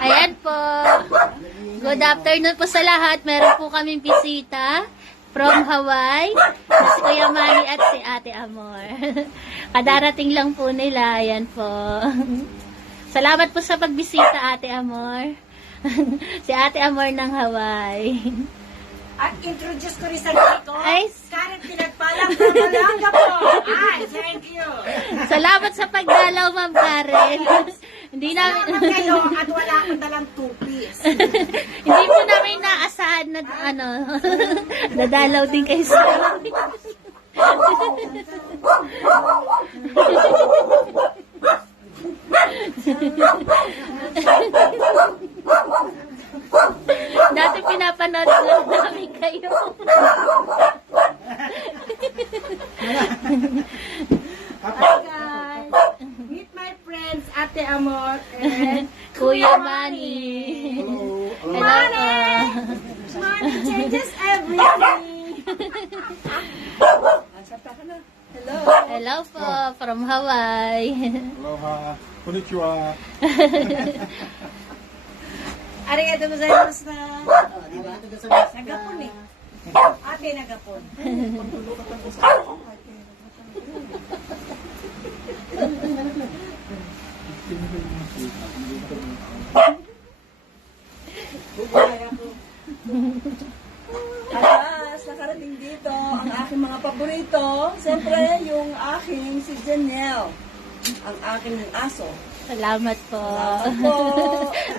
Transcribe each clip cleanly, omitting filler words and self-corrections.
Ayan po. Good afternoon po sa lahat. Meron po kaming bisita from Hawaii. Si Kuya Manny at si Ate Amor. Kadarating lang po nila. Ayan po. Salamat po sa pagbisita, Ate Amor. Si Ate Amor ng Hawaii. At introduce ko rin sa ko. Ay, Karen Pinagpalang from Malanga po. Ay, thank you. salamat sa pagdalaw, Ma'am Karen. Hindi namin Salamat kayo at wala akong dalang two-piece. hindi po namin naasahan na nadalaw din kayo sa dati pinapanood lang namin kayo. Hi guys. Meet my friends, Ate Amor and Kuya Manny. Hello. Money! Money changes everything. Hello. Hello po, from Hawaii. Aloha. Konnichiwa. Arigato gozaimasu na. Diba? Nagapon eh. Ate nagapon. Alas, nakarating dito ang aking mga paborito. Siyempre, yung aking si Janelle. Ang aking aso. Salamat po. po.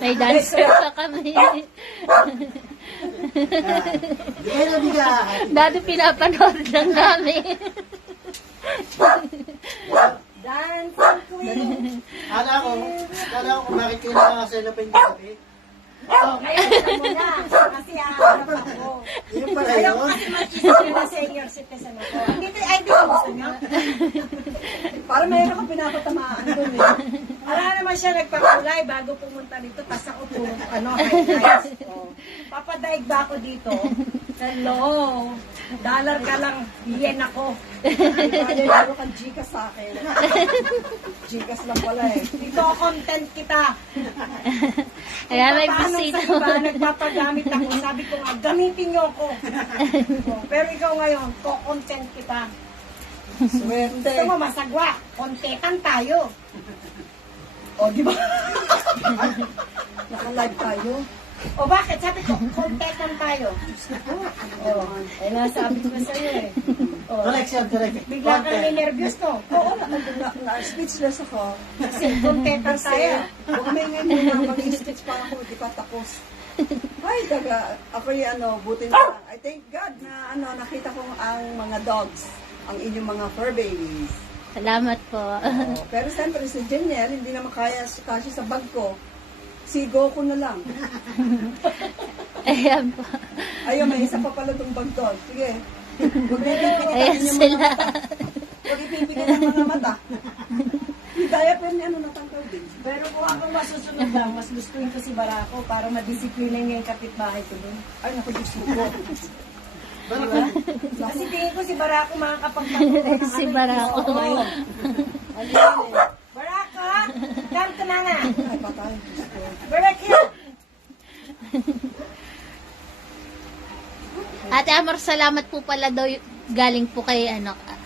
May dancer pa kami. Dati pinapanood lang namin. Dancing Queen. Kala ko kung bakit kayo nakakasalapin yung gabi. Oh, ngayon alam mo na. Kasi hanap ako. Yun pala Ayaw ko yun. kasi mag-isip na senior citizen ako. Ay, di ko gusto nyo. Para mayroon akong pinapatamaan doon eh. Wala naman siya nagpakulay bago pumunta dito. Tapos ako po, highlights. Oh. Papadaig ba ako dito? Hello. Dollar ka lang, yen ako. Meron kang Gcash sa akin. Gcash lang pala eh. Dito content kita. Ayan, may Paano bisita. sa iba, nagpapagamit ako. Sabi ko nga, gamitin niyo ako. Oh, pero ikaw ngayon, ko-content kita. Swerte. Gusto mo masagwa, kontekan tayo. O, di ba? Naka-live tayo. O bakit? Sabi ko, kontekan tayo. O, eh nasabi ko na sa'yo eh. O, Correct siya, correct. bigla kang nervyos no? Oo, na-speechless ako. Kasi kontekan tayo. Huwag may ngayon muna, mag-stitch pa ako, di pa tapos. Ay, daga, ako yung buti na. I thank God na nakita ko ang mga dogs, ang inyong mga fur babies. Salamat po. Oh, pero siyempre si Janelle, hindi naman kaya kasi sa bag ko. Sigo ko na lang. Ayan po. Ayun, may isa pa pala itong bag doon. Sige. Huwag na ipipilitan Ayan yung mga sila. mata. Huwag ipipilitan yung mga mata. Daya pa yung natangkal din. Pero kung ako masusunod lang, mas gustuin ko si Barako para madisiplina niya yung kapitbahay ko dun. Ay, naku, Diyos ko. Diba? Kasi tingin ko si Barako makakapagpatuloy ng Si Barako. Oo. Ano yun eh. Barako! Come to Nana! Ay, patay. Diyos ko. Barako! Ate Amor, salamat po pala daw galing po kay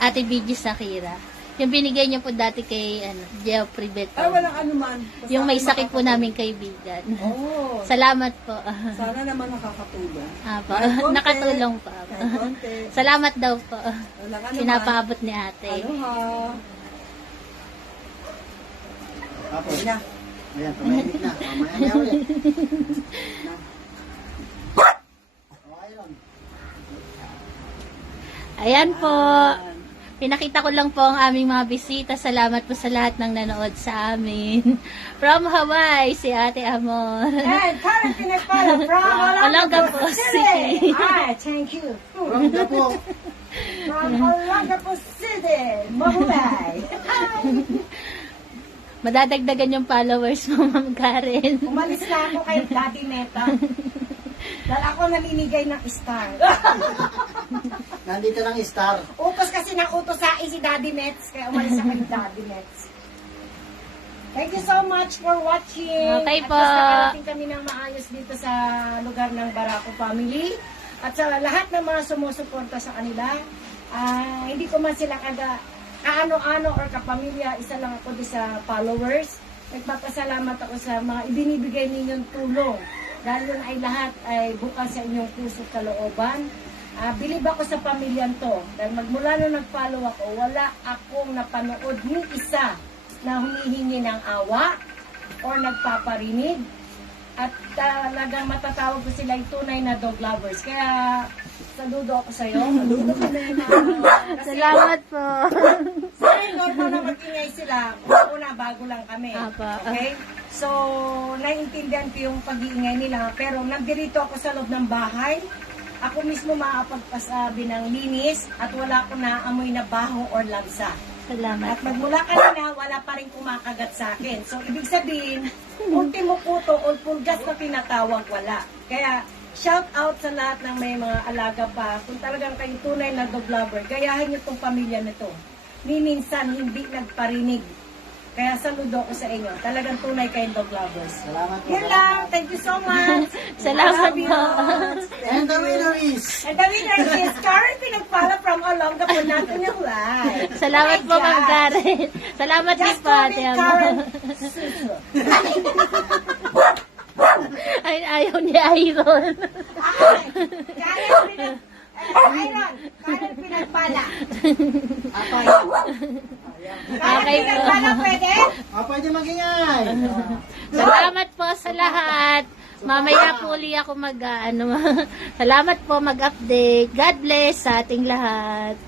Ate Biggie Sakira. Yung binigay niyo po dati kay Geoffrey Beto. Ay, walang anuman. Basta Yung may ako sakit po namin kaibigan. Oo. Salamat po. Sana naman nakakatulong. Apo. Kahit konti. Nakatulong po. Kahit konti. Salamat daw po. Walang anuman. Pinapaabot ni ate. Aloha. Tapos, Na. ayan, tumahimik na. Mamaya niya ulit. Okay lang. Ayan po. Pinakita ko lang po ang aming mga bisita. Salamat po sa lahat ng nanood sa amin. From Hawaii, si Ate Amor. And Karen Pinagpala from Olongapo City. Ay, thank you. From Gapo. From Olongapo City. Mahulay. Madadagdagan yung followers mo, Ma'am Karen. Umalis na ako kay Daddy Neta. Dahil ako namimigay ng star. Nandito ng star. Utos kasi ng utos sa akin si Daddy Mets. Kaya umalis ako kay Daddy Mets. Thank you so much for watching. Okay At po. mas nakarating kami ng maayos dito sa lugar ng Barako Family. At sa lahat ng mga sumusuporta sa kanila, hindi ko man sila kaano-ano or kapamilya, isa lang ako din sa followers. Nagpapasalamat ako sa mga ibinibigay ninyong tulong. Dahil yun ay lahat ay bukas sa inyong puso at kalooban. Bilib ako sa pamilyang to. Dahil magmula nung nag-follow ako, wala akong napanood ni isa na humihingi ng awa or nagpaparinig. At talagang matatawag ko sila yung tunay na dog lovers. Kaya saludo ako sa'yo. Saludo ko na yun. Salamat po. Sorry, normal na mag-ingay sila. Una, bago lang kami. Apa. Okay? So, naiintindihan ko yung pag-iingay nila. Pero nandito ako sa loob ng bahay. Ako mismo makapagpasabi ng linis at wala ko naamoy na baho or lansa. Salamat. At magmula kanina, wala pa rin kumakagat sa akin. So, ibig sabihin, ultimo puto o pulgas na tinatawag, wala. Kaya, shout out sa lahat ng may mga alaga pa. Kung talagang kayo tunay na dog lover, gayahin niyo tong pamilya nito. Ni minsan, hindi nagparinig. Kaya saludo ko sa inyo. Talagang tunay kayong dog lovers. Salamat po. Yun lang. Thank you so much. Salamat I love you. po. And the winner is... And the winner is Karen Pinagpala from Olonga po natin yung live. Salamat po, Ma'am Karen. Salamat din Just po, call Ate me Amor. Karen Suso. Ay, ayaw ni Iron. Karen Pinagpala. Apay. Karen Okay po. Pinagpala, pwede? Pwede magingay. Salamat po sa lahat. Mamaya po uli ako Salamat po mag-update. God bless sa ating lahat.